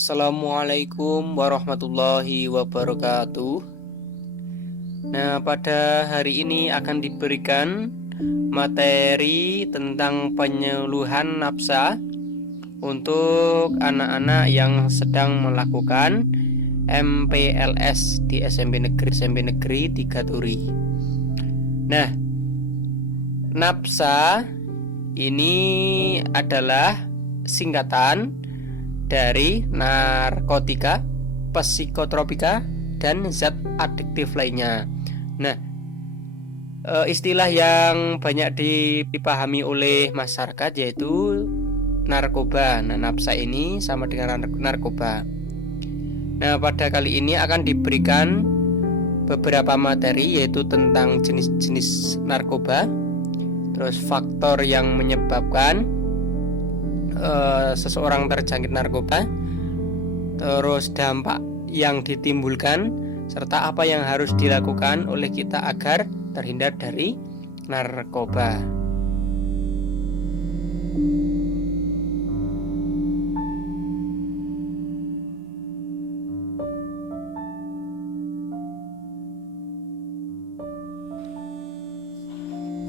Assalamualaikum warahmatullahi wabarakatuh. Nah, pada hari ini akan diberikan materi tentang penyuluhan nafsa untuk anak-anak yang sedang melakukan MPLS di SMP Negeri 3 Turi. Nah, nafsa ini adalah singkatan dari narkotika, psikotropika, dan zat adiktif lainnya. Nah, istilah yang banyak dipahami oleh masyarakat yaitu narkoba. Nah, nafsa ini sama dengan narkoba. Nah, pada kali ini akan diberikan beberapa materi yaitu tentang jenis-jenis narkoba, terus faktor yang menyebabkan seseorang terjangkit narkoba, terus dampak yang ditimbulkan, serta apa yang harus dilakukan oleh kita agar terhindar dari narkoba.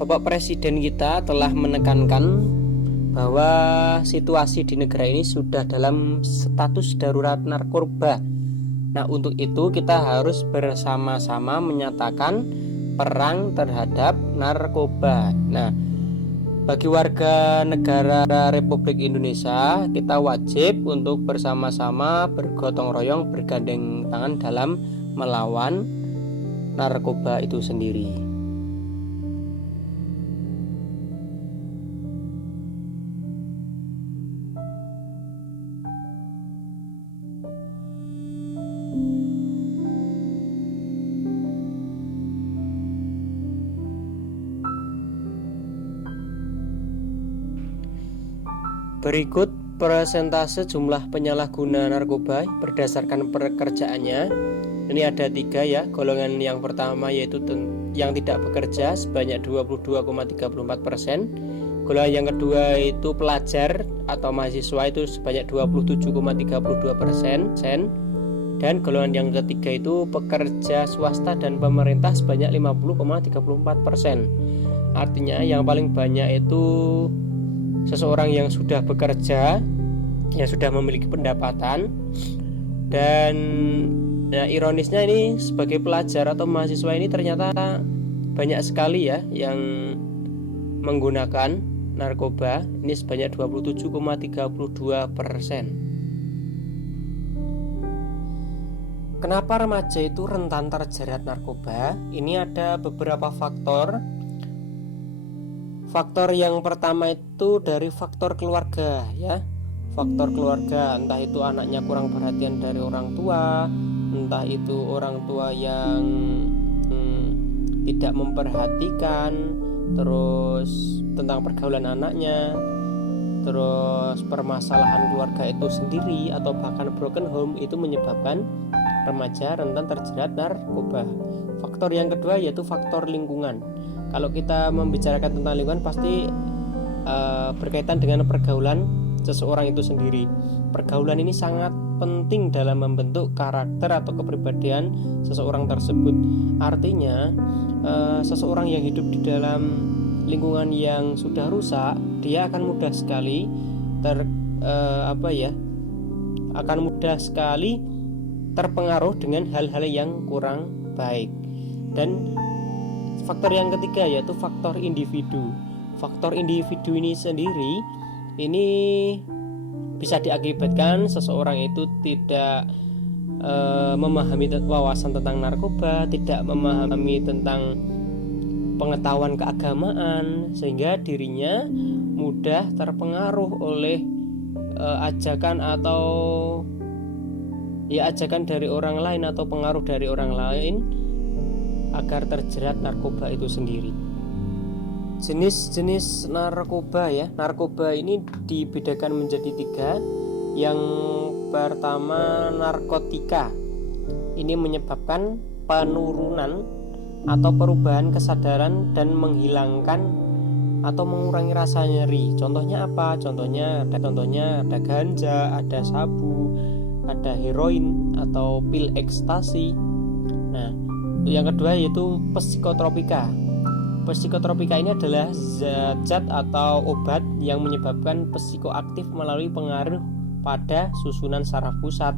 Bapak Presiden kita telah menekankan bahwa situasi di negara ini sudah dalam status darurat narkoba. Nah, untuk itu kita harus bersama-sama menyatakan perang terhadap narkoba. Nah, bagi warga negara Republik Indonesia, kita wajib untuk bersama-sama bergotong royong, bergandeng tangan dalam melawan narkoba itu sendiri. Berikut persentase jumlah penyalahguna narkoba berdasarkan pekerjaannya. Ini ada 3 ya. Golongan yang pertama yaitu yang tidak bekerja sebanyak 22,34%. Golongan yang kedua itu pelajar atau mahasiswa itu sebanyak 27,32%. Dan golongan yang ketiga itu pekerja swasta dan pemerintah sebanyak 50,34%. Artinya yang paling banyak itu seseorang yang sudah bekerja, yang sudah memiliki pendapatan. Dan ironisnya ini sebagai pelajar atau mahasiswa ini ternyata banyak sekali ya yang menggunakan narkoba. Ini sebanyak 27,32%. Kenapa remaja itu rentan terjerat narkoba? Ini ada beberapa faktor. Faktor yang pertama itu dari faktor keluarga ya. Faktor keluarga, entah itu anaknya kurang perhatian dari orang tua, entah itu orang tua yang tidak memperhatikan, terus tentang pergaulan anaknya, terus permasalahan keluarga itu sendiri, atau bahkan broken home itu menyebabkan remaja rentan terjerat narkoba. Faktor yang kedua yaitu faktor lingkungan. Kalau kita membicarakan tentang lingkungan pasti berkaitan dengan pergaulan seseorang itu sendiri. Pergaulan ini sangat penting dalam membentuk karakter atau kepribadian seseorang tersebut. Artinya seseorang yang hidup di dalam lingkungan yang sudah rusak, dia akan mudah sekali terpengaruh dengan hal-hal yang kurang baik. Dan faktor yang ketiga yaitu faktor individu. Faktor individu ini sendiri ini bisa diakibatkan seseorang itu tidak memahami wawasan tentang narkoba, tidak memahami tentang pengetahuan keagamaan, sehingga dirinya mudah terpengaruh oleh ajakan dari orang lain atau pengaruh dari orang lain agar terjerat narkoba itu sendiri. Jenis-jenis narkoba ya. Narkoba ini dibedakan menjadi 3. Yang pertama narkotika. Ini menyebabkan penurunan atau perubahan kesadaran dan menghilangkan atau mengurangi rasa nyeri. Contohnya apa? Contohnya ada ganja, ada sabu, ada heroin atau pil ekstasi. Nah, yang kedua yaitu psikotropika. Psikotropika ini adalah zat atau obat yang menyebabkan psikoaktif melalui pengaruh pada susunan saraf pusat,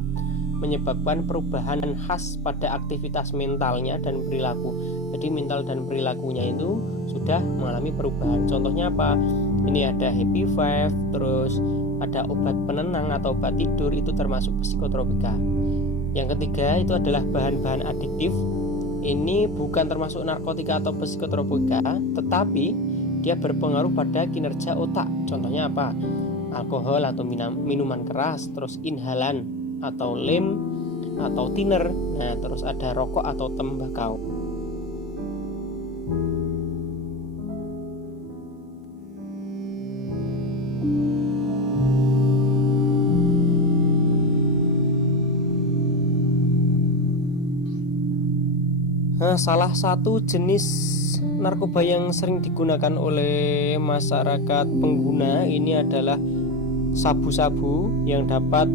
menyebabkan perubahan khas pada aktivitas mentalnya dan perilaku. Jadi mental dan perilakunya itu sudah mengalami perubahan. Contohnya apa? Ini ada happy five, terus ada obat penenang atau obat tidur, itu termasuk psikotropika. Yang ketiga itu adalah bahan-bahan adiktif. Ini bukan termasuk narkotika atau psikotropika, tetapi dia berpengaruh pada kinerja otak. Contohnya apa? Alkohol atau minuman keras, terus inhalan atau lem atau thinner. Nah, terus ada rokok atau tembakau. Nah, salah satu jenis narkoba yang sering digunakan oleh masyarakat pengguna ini adalah sabu-sabu yang dapat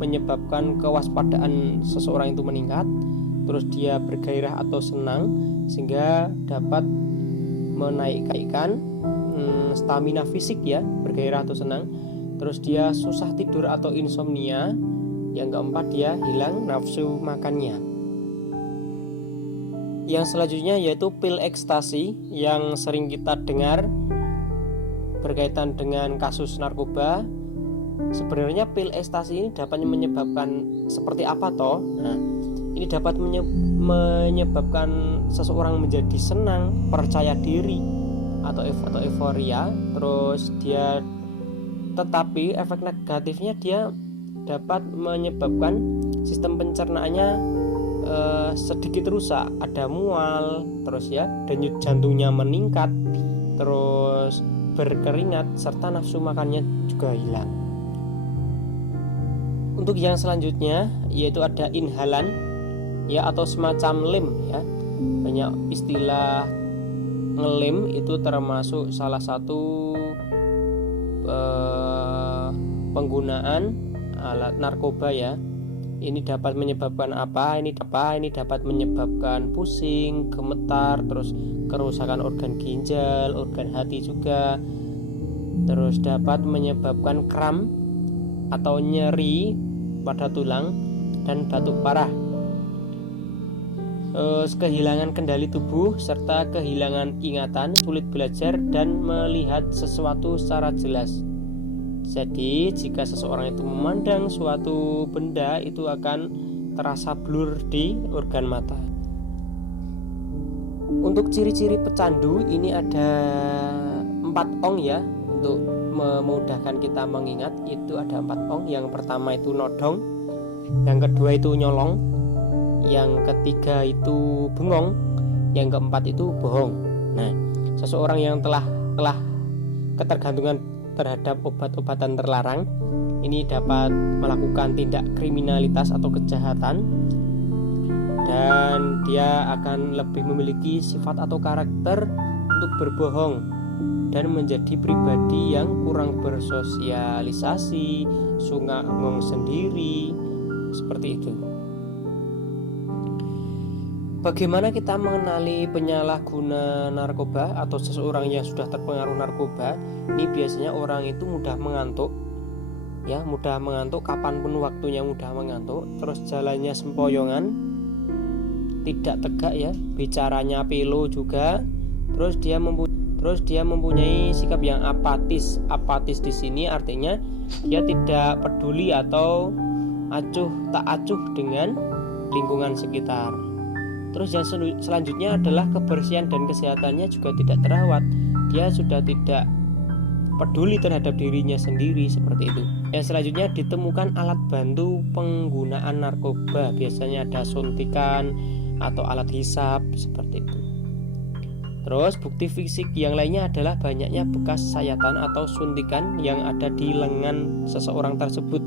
menyebabkan kewaspadaan seseorang itu meningkat, terus dia bergairah atau senang sehingga dapat menaikkan stamina fisik ya, bergairah atau senang. Terus dia susah tidur atau insomnia. Yang keempat, dia hilang nafsu makannya. Yang selanjutnya yaitu pil ekstasi yang sering kita dengar berkaitan dengan kasus narkoba. Sebenarnya pil ekstasi ini dapat menyebabkan seperti apa toh? Nah, ini dapat menyebabkan seseorang menjadi senang, percaya diri atau euforia. Terus dia, tetapi efek negatifnya dia dapat menyebabkan sistem pencernaannya sedikit rusak, ada mual, terus ya denyut jantungnya meningkat, terus berkeringat, serta nafsu makannya juga hilang. Untuk yang selanjutnya yaitu ada inhalan ya, atau semacam lem ya. Banyak istilah ngelem itu termasuk salah satu penggunaan alat narkoba ya. Ini dapat menyebabkan apa? Ini dapat menyebabkan pusing, gemetar, terus kerusakan organ ginjal, organ hati juga. Terus dapat menyebabkan kram atau nyeri pada tulang dan batuk parah. Kehilangan kendali tubuh serta kehilangan ingatan, sulit belajar dan melihat sesuatu secara jelas. Jadi jika seseorang itu memandang suatu benda itu akan terasa blur di organ mata. Untuk ciri-ciri pecandu ini ada 4 ong ya. Untuk memudahkan kita mengingat itu ada 4 ong. Yang pertama itu nodong, yang kedua itu nyolong, yang ketiga itu bengong, yang keempat itu bohong. Nah, seseorang yang telah ketergantungan terhadap obat-obatan terlarang ini dapat melakukan tindak kriminalitas atau kejahatan, dan dia akan lebih memiliki sifat atau karakter untuk berbohong dan menjadi pribadi yang kurang bersosialisasi, suka ngomong sendiri, seperti itu. Bagaimana kita mengenali penyalahguna narkoba atau seseorang yang sudah terpengaruh narkoba? Ini biasanya orang itu mudah mengantuk, ya, mudah mengantuk kapanpun waktunya, mudah mengantuk. Terus jalannya sempoyongan, tidak tegak ya, bicaranya pelo juga. Terus dia mempunyai sikap yang apatis. Apatis di sini artinya dia tidak peduli atau tak acuh dengan lingkungan sekitar. Terus yang selanjutnya adalah kebersihan dan kesehatannya juga tidak terawat. Dia sudah tidak peduli terhadap dirinya sendiri, seperti itu. Yang selanjutnya ditemukan alat bantu penggunaan narkoba. Biasanya ada suntikan atau alat hisap, seperti itu. Terus bukti fisik yang lainnya adalah banyaknya bekas sayatan atau suntikan yang ada di lengan seseorang tersebut.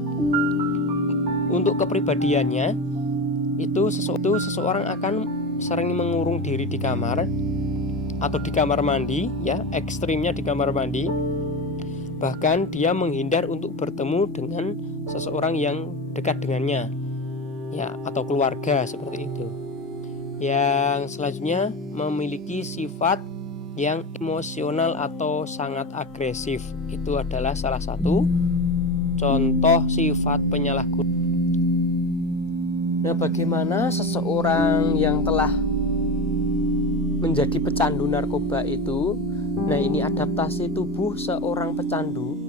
Untuk kepribadiannya itu seseorang akan sering mengurung diri di kamar atau di kamar mandi ya, ekstrimnya di kamar mandi. Bahkan dia menghindar untuk bertemu dengan seseorang yang dekat dengannya, ya, atau keluarga seperti itu. Yang selanjutnya memiliki sifat yang emosional atau sangat agresif. Itu adalah salah satu contoh sifat penyalahgunaan. Nah, bagaimana seseorang yang telah menjadi pecandu narkoba itu? Nah, ini adaptasi tubuh seorang pecandu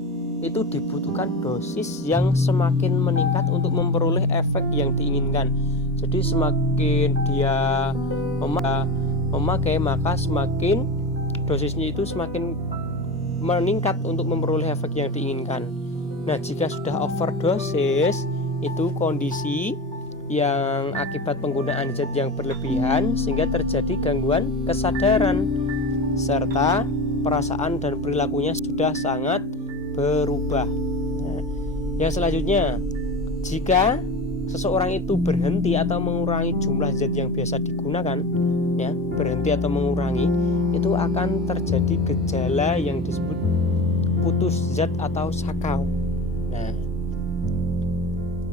itu dibutuhkan dosis yang semakin meningkat untuk memperoleh efek yang diinginkan. Jadi semakin dia memakai, maka semakin dosisnya itu semakin meningkat untuk memperoleh efek yang diinginkan. Nah, jika sudah overdosis, itu kondisi yang akibat penggunaan zat yang berlebihan sehingga terjadi gangguan kesadaran serta perasaan dan perilakunya sudah sangat berubah. Nah, yang selanjutnya, jika seseorang itu berhenti atau mengurangi jumlah zat yang biasa digunakan, ya, berhenti atau mengurangi, itu akan terjadi gejala yang disebut putus zat atau sakau. Nah,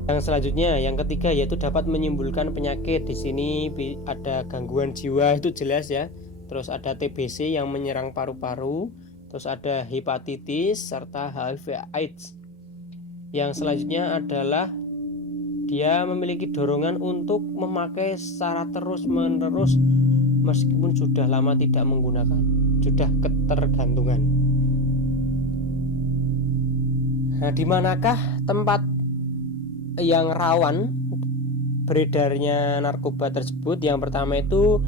yang selanjutnya, yang ketiga, yaitu dapat menimbulkan penyakit. Di sini ada gangguan jiwa, itu jelas ya. Terus ada TBC yang menyerang paru-paru, terus ada hepatitis serta HIV/AIDS. Yang selanjutnya adalah dia memiliki dorongan untuk memakai secara terus-menerus meskipun sudah lama tidak menggunakan, sudah ketergantungan. Nah, di manakah tempat yang rawan beredarnya narkoba tersebut? Yang pertama itu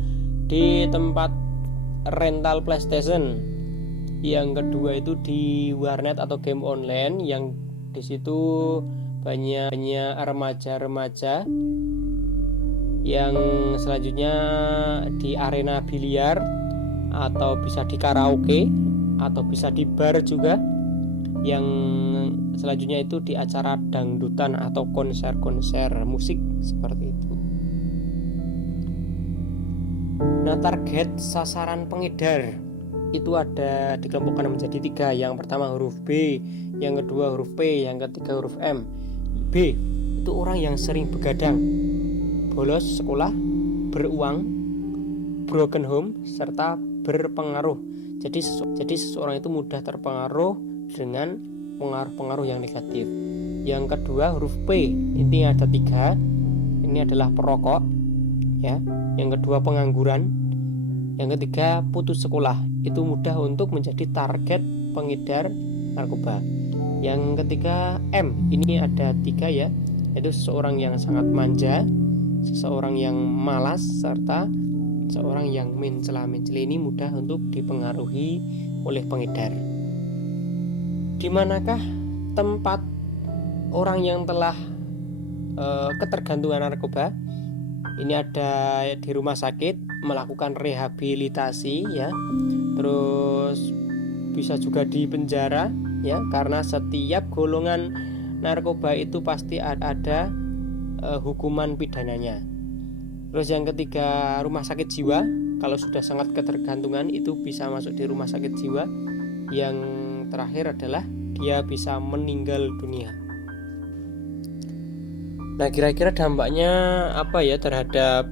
di tempat rental PlayStation, yang kedua itu di warnet atau game online, yang di situ banyak remaja-remaja, yang selanjutnya di arena biliar, atau bisa di karaoke, atau bisa di bar juga. Yang selanjutnya itu di acara dangdutan atau konser-konser musik seperti itu. Nah, target sasaran pengedar itu ada dikelompokkan menjadi 3. Yang pertama huruf B, yang kedua huruf P, yang ketiga huruf M. B itu orang yang sering begadang, bolos sekolah, beruang, broken home, serta berpengaruh. Jadi seseorang itu mudah terpengaruh dengan pengaruh-pengaruh yang negatif. Yang kedua huruf P, ini ada 3. Ini adalah perokok, ya. Yang kedua pengangguran, yang ketiga putus sekolah. Itu mudah untuk menjadi target pengedar narkoba. Yang ketiga M, ini ada 3 ya, yaitu seseorang yang sangat manja, seseorang yang malas, serta seorang yang mencela-mencela. Ini mudah untuk dipengaruhi oleh pengedar. Di manakah tempat orang yang telah ketergantungan narkoba? Ini ada di rumah sakit melakukan rehabilitasi, ya. Terus bisa juga di penjara, ya, karena setiap golongan narkoba itu pasti ada hukuman pidananya. Terus yang ketiga rumah sakit jiwa, kalau sudah sangat ketergantungan itu bisa masuk di rumah sakit jiwa. Yang terakhir adalah dia bisa meninggal dunia. Nah, kira-kira dampaknya apa ya terhadap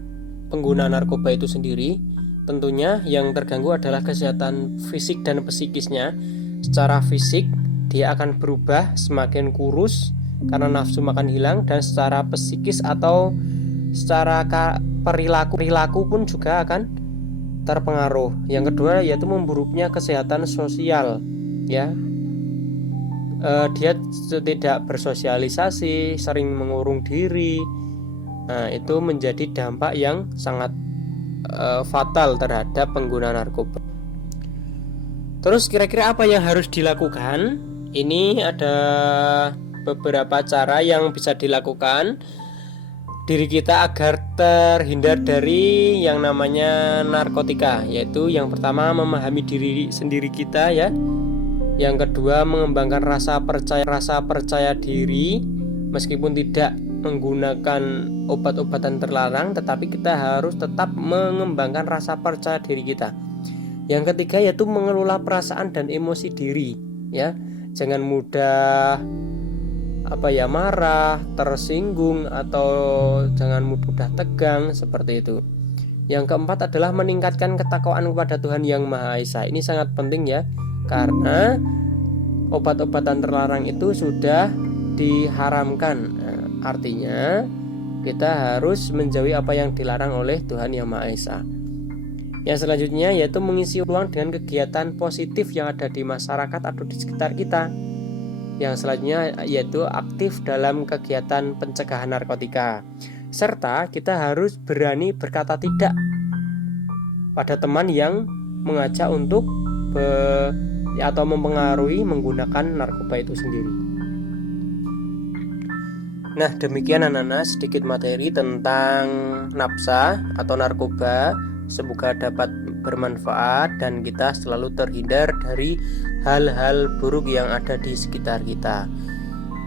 pengguna narkoba itu sendiri? Tentunya yang terganggu adalah kesehatan fisik dan psikisnya. Secara fisik dia akan berubah semakin kurus karena nafsu makan hilang, dan secara psikis atau secara perilaku pun juga akan terpengaruh. Yang kedua yaitu memburuknya kesehatan sosial, ya. Dia tidak bersosialisasi, sering mengurung diri. Nah, itu menjadi dampak yang sangat fatal terhadap pengguna narkoba. Terus kira-kira apa yang harus dilakukan? Ini ada beberapa cara yang bisa dilakukan diri kita agar terhindar dari yang namanya narkotika, yaitu yang pertama memahami diri sendiri kita, ya. Yang kedua mengembangkan rasa percaya diri meskipun tidak menggunakan obat-obatan terlarang, tetapi kita harus tetap mengembangkan rasa percaya diri kita. Yang ketiga yaitu mengelola perasaan dan emosi diri, ya. Jangan mudah marah, tersinggung, atau jangan mudah tegang seperti itu. Yang keempat adalah meningkatkan ketakwaan kepada Tuhan Yang Maha Esa. Ini sangat penting ya, karena obat-obatan terlarang itu sudah diharamkan. Artinya kita harus menjauhi apa yang dilarang oleh Tuhan Yang Maha Esa. Yang selanjutnya yaitu mengisi ruang dengan kegiatan positif yang ada di masyarakat atau di sekitar kita. Yang selanjutnya yaitu aktif dalam kegiatan pencegahan narkotika. Serta kita harus berani berkata tidak pada teman yang mengajak untuk atau mempengaruhi menggunakan narkoba itu sendiri. Nah, demikian anak-anak sedikit materi tentang nafsa atau narkoba. Semoga dapat bermanfaat dan kita selalu terhindar dari hal-hal buruk yang ada di sekitar kita.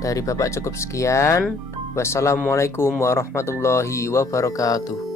Dari Bapak cukup sekian. Wassalamualaikum warahmatullahi wabarakatuh.